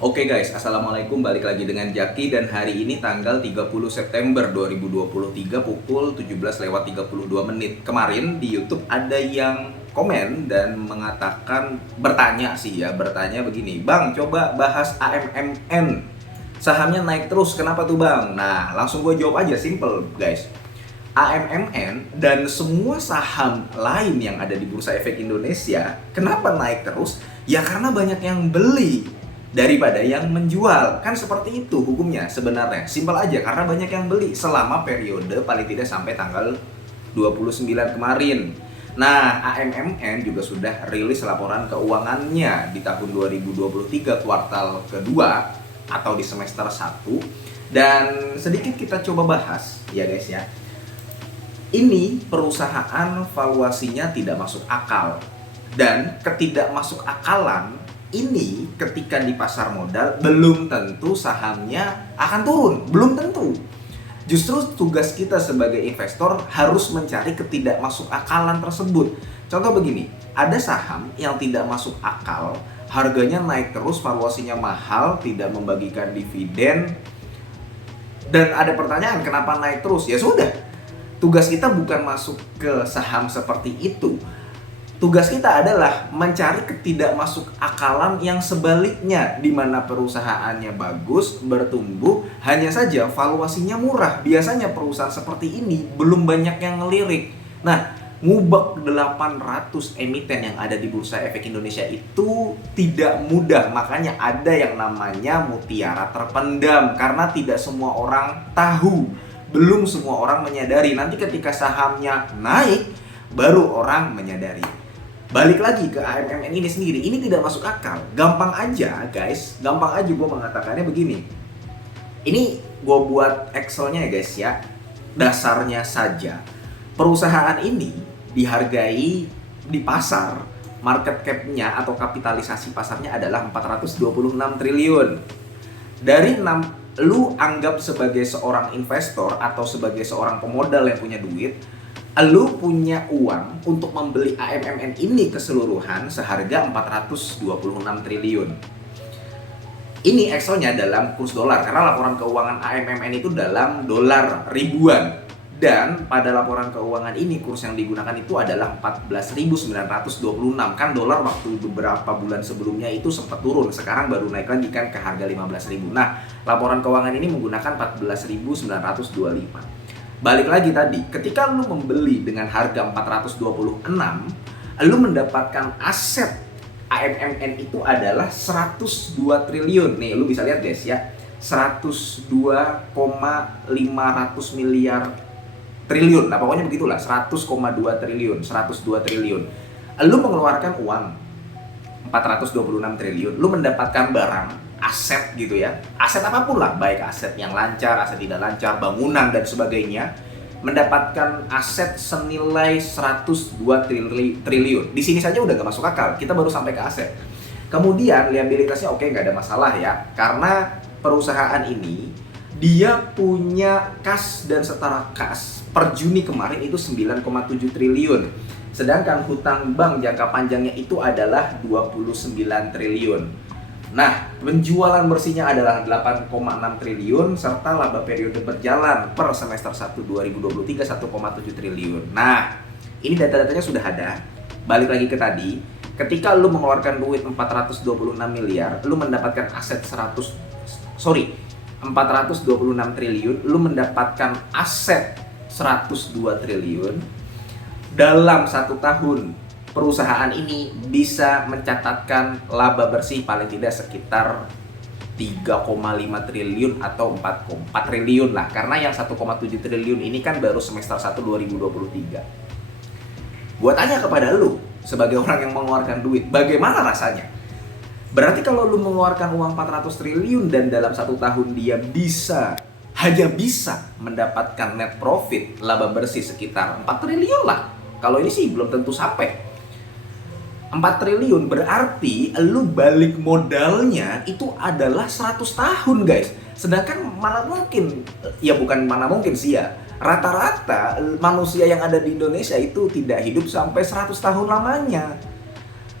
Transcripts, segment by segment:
Oke guys, Assalamualaikum, balik lagi dengan Jaki dan hari ini tanggal 30 September 2023 pukul 17:32 menit. Kemarin di YouTube ada yang komen dan mengatakan, bertanya begini, "Bang, coba bahas AMMN. Sahamnya naik terus, kenapa tuh Bang?" Nah, langsung gue jawab aja, simple guys. AMMN dan semua saham lain yang ada di Bursa Efek Indonesia, kenapa naik terus? Ya karena banyak yang beli daripada yang menjual. Kan seperti itu hukumnya sebenarnya. Simpel aja, karena banyak yang beli selama periode paling tidak sampai tanggal 29 kemarin. Nah, AMMN juga sudah rilis laporan keuangannya di tahun 2023 kuartal kedua atau di semester 1. Dan sedikit kita coba bahas ya guys ya. Ini perusahaan valuasinya tidak masuk akal. Dan ketidakmasuk akalan ini ketika di pasar modal belum tentu sahamnya akan turun, belum tentu. Justru tugas kita sebagai investor harus mencari ketidakmasuk akalan tersebut. Contoh begini, ada saham yang tidak masuk akal, harganya naik terus, valuasinya mahal, tidak membagikan dividen, dan ada pertanyaan kenapa naik terus? Ya sudah, tugas kita bukan masuk ke saham seperti itu. Tugas kita adalah mencari ketidakmasuk akalan yang sebaliknya, di mana perusahaannya bagus, bertumbuh, hanya saja valuasinya murah. Biasanya perusahaan seperti ini belum banyak yang ngelirik. Nah, ngubek 800 emiten yang ada di Bursa Efek Indonesia itu tidak mudah. Makanya ada yang namanya mutiara terpendam, karena tidak semua orang tahu, belum semua orang menyadari. Nanti ketika sahamnya naik, baru orang menyadari. Balik lagi ke AMMN ini sendiri, ini tidak masuk akal. Gampang aja guys, gampang aja gue mengatakannya begini. Ini gue buat Excelnya ya guys ya. Dasarnya saja, perusahaan ini dihargai di pasar, market cap-nya atau kapitalisasi pasarnya adalah 426 triliun. Dari 6, lu anggap sebagai seorang investor atau sebagai seorang pemodal yang punya duit, lu punya uang untuk membeli AMMN ini keseluruhan seharga 426 triliun. Ini Excelnya dalam kurs dolar, karena laporan keuangan AMMN itu dalam dolar ribuan. Dan pada laporan keuangan ini kurs yang digunakan itu adalah 14.926. Kan dolar waktu beberapa bulan sebelumnya itu sempat turun, sekarang baru naik lagi kan ke harga 15.000. Nah, laporan keuangan ini menggunakan 14.925. Balik lagi tadi, ketika lu membeli dengan harga 426, lu mendapatkan aset AMMN itu adalah 102 triliun. Nih, lu bisa lihat guys ya, 102,500 miliar triliun. Nah, pokoknya begitulah, 100,2 triliun, 102 triliun. Lu mengeluarkan uang 426 triliun, lu mendapatkan barang, aset gitu ya, aset apapun lah, baik aset yang lancar, aset tidak lancar, bangunan dan sebagainya, mendapatkan aset senilai 102 triliun. Di sini saja udah gak masuk akal, kita baru sampai ke aset. Kemudian liabilitasnya oke, gak ada masalah ya, karena perusahaan ini dia punya kas dan setara kas per Juni kemarin itu 9,7 triliun. Sedangkan hutang bank jangka panjangnya itu adalah 29 triliun. Nah, penjualan bersihnya adalah 8,6 triliun serta laba periode berjalan per semester 1 2023 1,7 triliun. Nah, ini data-datanya sudah ada. Balik lagi ke tadi, ketika lu mengeluarkan duit 426 miliar, lu mendapatkan aset 426 triliun, lu mendapatkan aset 102 triliun. Dalam 1 tahun perusahaan ini bisa mencatatkan laba bersih paling tidak sekitar 3,5 triliun atau 4,4 triliun lah, karena yang 1,7 triliun ini kan baru semester 1 2023. Gua tanya kepada lu sebagai orang yang mengeluarkan duit, bagaimana rasanya? Berarti kalau lu mengeluarkan uang 400 triliun dan dalam 1 tahun dia hanya bisa mendapatkan net profit laba bersih sekitar 4 triliun lah. Kalau ini sih belum tentu sampai 4 triliun, berarti lu balik modalnya itu adalah 100 tahun guys. Sedangkan mana mungkin, ya bukan mana mungkin sih ya, rata-rata manusia yang ada di Indonesia itu tidak hidup sampai 100 tahun lamanya.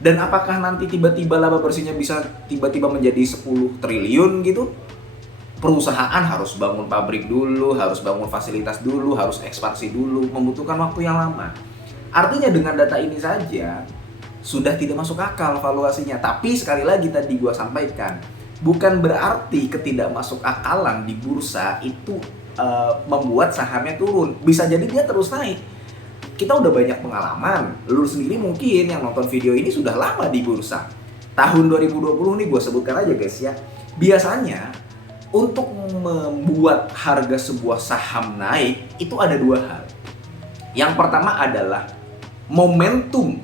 Dan apakah nanti tiba-tiba laba bersihnya bisa tiba-tiba menjadi 10 triliun gitu? Perusahaan harus bangun pabrik dulu, harus bangun fasilitas dulu, harus ekspansi dulu, membutuhkan waktu yang lama. Artinya dengan data ini saja sudah tidak masuk akal valuasinya. Tapi sekali lagi tadi gua sampaikan, bukan berarti ketidakmasuk akalan di bursa itu membuat sahamnya turun. Bisa jadi dia terus naik. Kita udah banyak pengalaman, lu sendiri mungkin yang nonton video ini sudah lama di bursa. Tahun 2020 nih gue sebutkan aja guys ya. Biasanya untuk membuat harga sebuah saham naik itu ada dua hal. Yang pertama adalah momentum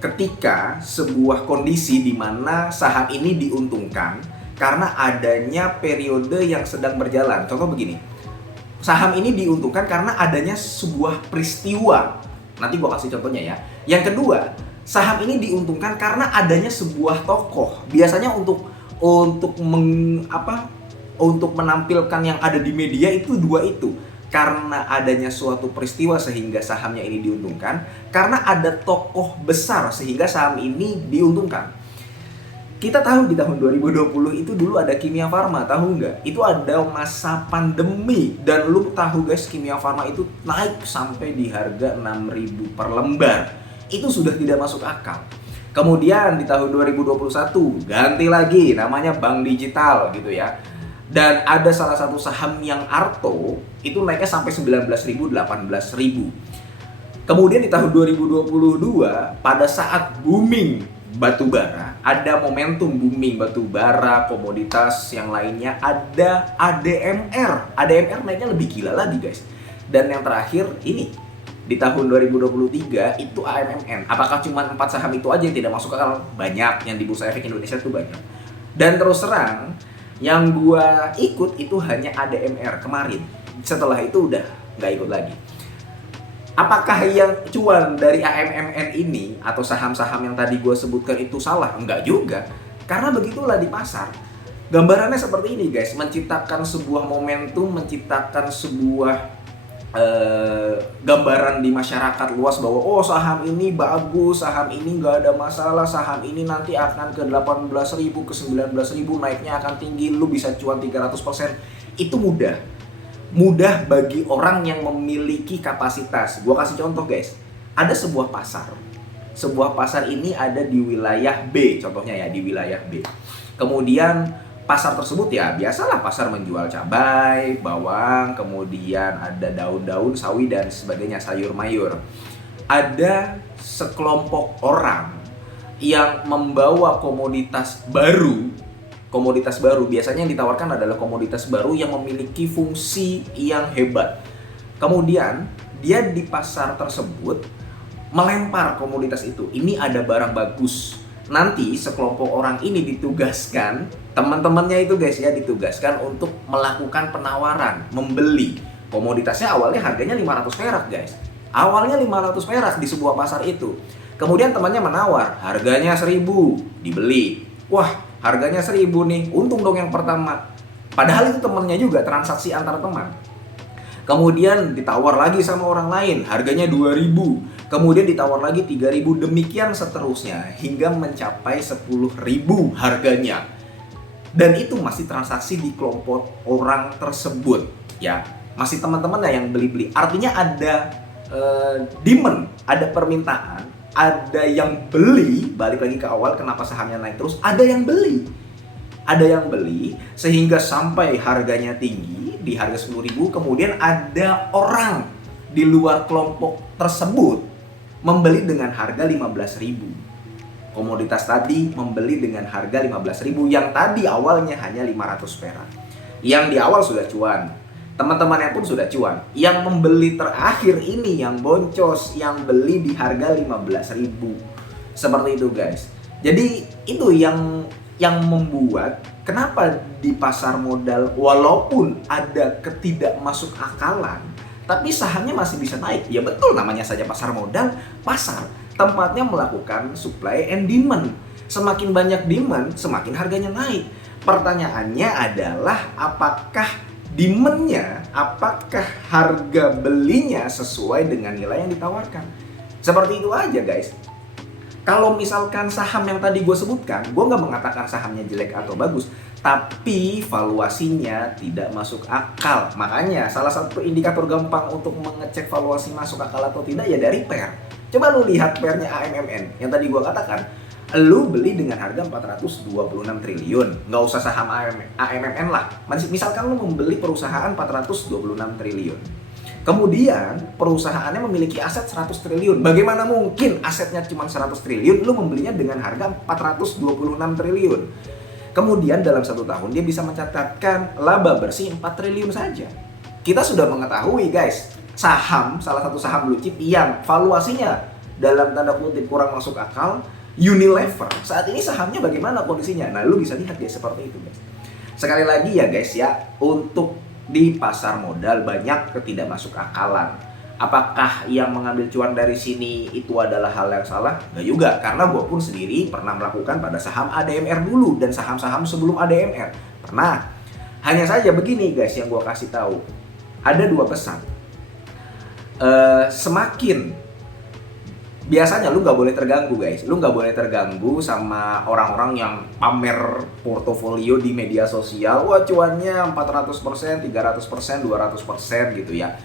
ketika sebuah kondisi di mana saham ini diuntungkan karena adanya periode yang sedang berjalan. Contoh begini, saham ini diuntungkan karena adanya sebuah peristiwa. Nanti gua kasih contohnya ya. Yang kedua, saham ini diuntungkan karena adanya sebuah tokoh. Biasanya untuk menampilkan yang ada di media itu dua itu. Karena adanya suatu peristiwa sehingga sahamnya ini diuntungkan, karena ada tokoh besar sehingga saham ini diuntungkan. Kita tahu di tahun 2020 itu dulu ada Kimia Farma, tahu nggak? Itu ada masa pandemi dan lu tahu guys, Kimia Farma itu naik sampai di harga 6.000 per lembar. Itu sudah tidak masuk akal. Kemudian di tahun 2021 ganti lagi namanya Bank Digital gitu ya. Dan ada salah satu saham yang Arto itu naiknya sampai 19.000, 18.000. Kemudian di tahun 2022 pada saat booming batubara, ada momentum booming batubara, komoditas yang lainnya, ada ADMR. ADMR naiknya lebih gila lagi guys. Dan yang terakhir ini di tahun 2023 itu AMMN. Apakah cuma 4 saham itu aja yang tidak masuk akal? Banyak yang di Bursa Efek Indonesia itu banyak. Dan terus terang yang gua ikut itu hanya ADMR kemarin. Setelah itu udah nggak ikut lagi. Apakah yang cuan dari AMMN ini atau saham-saham yang tadi gue sebutkan itu salah? Enggak juga. Karena begitulah di pasar. Gambarannya seperti ini guys. Menciptakan sebuah momentum, menciptakan sebuah gambaran di masyarakat luas bahwa oh saham ini bagus, saham ini nggak ada masalah, saham ini nanti akan ke 18.000, ke 19.000, naiknya akan tinggi, lu bisa cuan 300%. Itu mudah bagi orang yang memiliki kapasitas. Gua kasih contoh guys. Ada sebuah pasar. Sebuah pasar ini ada di wilayah B, contohnya ya di wilayah B. Kemudian pasar tersebut ya biasalah pasar menjual cabai, bawang, kemudian ada daun-daun, sawi dan sebagainya, sayur mayur. Ada sekelompok orang yang membawa komoditas baru biasanya yang ditawarkan adalah komoditas baru yang memiliki fungsi yang hebat. Kemudian dia di pasar tersebut melempar komoditas itu. Ini ada barang bagus. Nanti sekelompok orang ini ditugaskan, teman-temannya itu guys ya, ditugaskan untuk melakukan penawaran, membeli. Komoditasnya awalnya harganya 500 perak guys. Awalnya 500 perak di sebuah pasar itu. Kemudian temannya menawar, harganya 1.000, dibeli. Wah, harganya 1.000 nih, untung dong yang pertama. Padahal itu temennya juga, transaksi antar teman. Kemudian ditawar lagi sama orang lain, harganya 2.000. Kemudian ditawar lagi 3.000, demikian seterusnya hingga mencapai 10.000 harganya. Dan itu masih transaksi di kelompok orang tersebut, ya. Masih teman-temannya yang beli-beli. Artinya ada demand, ada permintaan. Ada yang beli, balik lagi ke awal kenapa sahamnya naik terus, ada yang beli sehingga sampai harganya tinggi di harga 10.000. Kemudian ada orang di luar kelompok tersebut membeli dengan harga 15.000. Komoditas tadi membeli dengan harga 15.000 yang tadi awalnya hanya 500 perak. Yang di awal sudah cuan, teman-temannya pun sudah cuan. Yang membeli terakhir ini yang boncos, yang beli di harga 15.000. Seperti itu guys. Jadi itu yang membuat kenapa di pasar modal walaupun ada ketidakmasuk akalan, tapi sahamnya masih bisa naik. Ya betul, namanya saja pasar modal, pasar. Tempatnya melakukan supply and demand. Semakin banyak demand, semakin harganya naik. Pertanyaannya adalah apakah demand-nya, apakah harga belinya sesuai dengan nilai yang ditawarkan? Seperti itu aja guys. Kalau misalkan saham yang tadi gue sebutkan, gue nggak mengatakan sahamnya jelek atau bagus, tapi valuasinya tidak masuk akal. Makanya salah satu indikator gampang untuk mengecek valuasi masuk akal atau tidak ya dari PER. Coba lu lihat PER-nya AMMN yang tadi gue katakan. Lu beli dengan harga 426 triliun, nggak usah saham AMMN lah. Misalkan lu membeli perusahaan 426 triliun. Kemudian perusahaannya memiliki aset 100 triliun. Bagaimana mungkin asetnya cuma 100 triliun, lu membelinya dengan harga 426 triliun. Kemudian dalam 1 tahun dia bisa mencatatkan laba bersih 4 triliun saja. Kita sudah mengetahui guys, salah satu saham blue chip yang valuasinya dalam tanda kutip kurang masuk akal, Unilever. Saat ini sahamnya bagaimana kondisinya? Nah, lu bisa lihat ya seperti itu guys. Sekali lagi ya guys ya, untuk di pasar modal banyak ketidakmasukakalan. Apakah yang mengambil cuan dari sini itu adalah hal yang salah? Nggak juga, karena gue pun sendiri pernah melakukan pada saham ADMR dulu dan saham-saham sebelum ADMR. Pernah. Hanya saja begini guys yang gue kasih tahu. Ada 2 pesan. Biasanya lu nggak boleh terganggu guys. Lu nggak boleh terganggu sama orang-orang yang pamer portofolio di media sosial. Wah cuannya 400%, 300%, 200% gitu ya.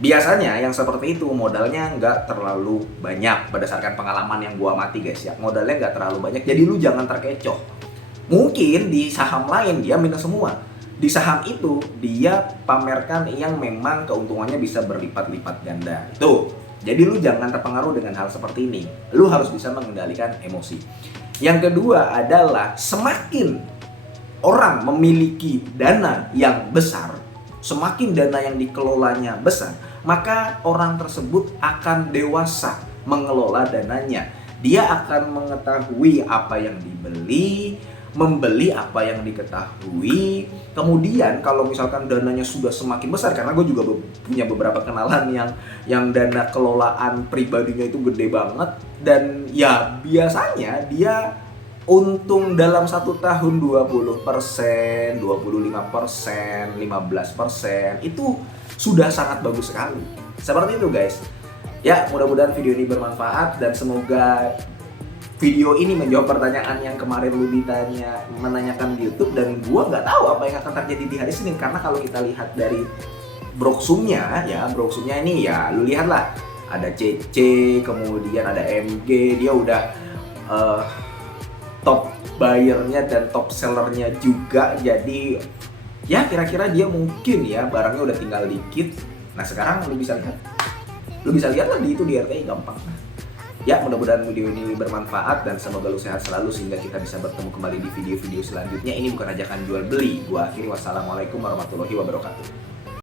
Biasanya yang seperti itu modalnya nggak terlalu banyak. Berdasarkan pengalaman yang gua amati guys ya. Modalnya nggak terlalu banyak, jadi lu jangan terkecoh. Mungkin di saham lain dia minus semua. Di saham itu dia pamerkan yang memang keuntungannya bisa berlipat-lipat ganda. Tuh. Jadi lu jangan terpengaruh dengan hal seperti ini. Lu harus bisa mengendalikan emosi. Yang kedua adalah semakin orang memiliki dana yang besar, semakin dana yang dikelolanya besar, maka orang tersebut akan dewasa mengelola dananya. Dia akan mengetahui apa yang dibeli, membeli apa yang diketahui. Kemudian kalau misalkan dananya sudah semakin besar, karena gue juga punya beberapa kenalan yang dana kelolaan pribadinya itu gede banget, dan ya biasanya dia untung dalam 1 tahun 20%, 25%, 15%, itu sudah sangat bagus sekali. Seperti itu guys. Ya mudah-mudahan video ini bermanfaat dan semoga video ini menjawab pertanyaan yang kemarin lu menanyakan di YouTube, dan gua nggak tahu apa yang akan terjadi di hari Senin, karena kalau kita lihat dari broksumnya ini ya lu lihatlah ada CC, kemudian ada MG, dia udah top buyernya dan top sellernya juga, jadi ya kira-kira dia mungkin ya barangnya udah tinggal dikit. Nah sekarang lu bisa lihat lah di RTI gampang. Ya mudah-mudahan video ini bermanfaat dan semoga lu sehat selalu sehingga kita bisa bertemu kembali di video-video selanjutnya. Ini bukan ajakan jual beli. Gua akhiri, wassalamualaikum warahmatullahi wabarakatuh.